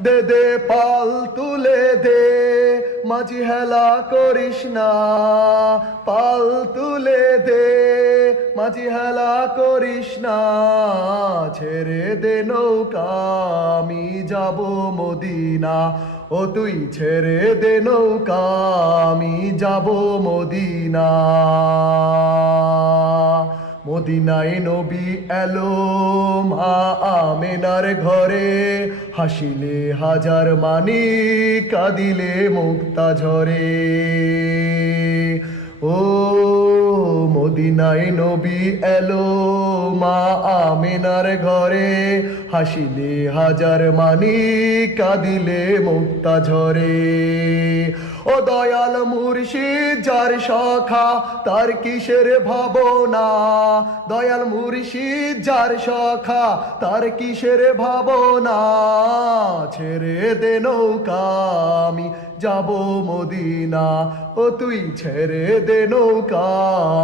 দে দে পাল তুলে দে, মাঝি হেলা করিস না। পাল তুলে দে, মাঝি হেলা করিস না। ছেড়ে দে নৌকা, আমি যাব মদিনা। ও তুই ছেড়ে দে নৌকা, আমি যাব মদিনা। মদিনায় নবী এলো মা আমেনার ঘরে, হাসিলে হাজার মানি, কাঁদিলে মুক্তা ঝরে। ও মদিনায় নবী এলো মা আমেনার ঘরে, হাসিলে হাজার মানি, কাঁদিলে মুক্তা ঝরে। ও দয়াল মুর্শিদ যার সখা, তার কিসের ভাবনা। দয়াল মুর্শিদ যার সখা, তার কিসের ভাবনা। ছেড়ে দে নৌকা, আমি যাব মদিনা। ও তুই ছেড়ে দে নৌকা,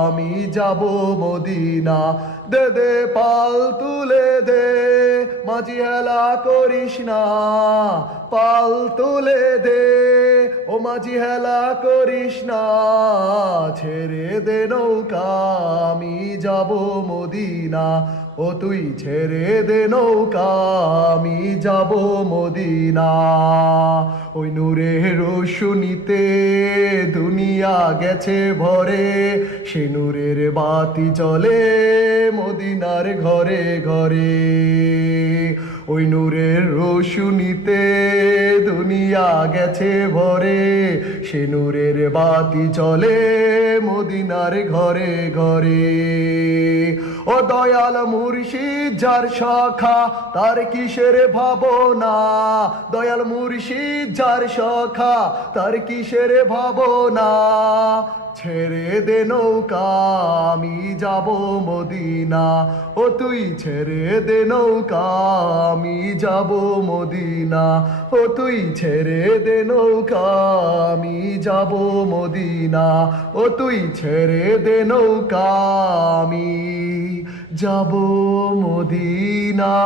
আমি যাব মদিনা। দে দে পাল তুলে দে, মাঝি হেলা করিস না। পাল তুলে দে, ও মাঝি হেলা করিস না। ছেড়ে দে নৌকা, আমি যাব মদিনা। ও তুই ছেড়ে দে নৌকা, আমি যাব মদিনা। ওই নূরের রোশনীতে দুনিয়া গেছে ভরে, সে নূরের বাতি জ্বলে মদিনার ঘরে ঘরে। ওই নূরের রোশনীতে দুনিয়া গেছে ভরে, সে নূরের বাতি জ্বলে মদিনার ঘরে ঘরে। ও দয়াল মুর্শিদ যার সখা, তার কিসের ভাবনা। দয়াল মুর্শিদ যার সখা, তার কিসের ভাবনা। ছেড়ে দে নৌকা, আমি যাব মদিনা। ও তুই ছেড়ে দে নৌকা, আমি যাব মদিনা। ও তুই ছেড়ে দে নৌকা, আমি যাব মদিনা। ও তুই ছেড়ে দে নৌকা, আমি যাব মদিনা।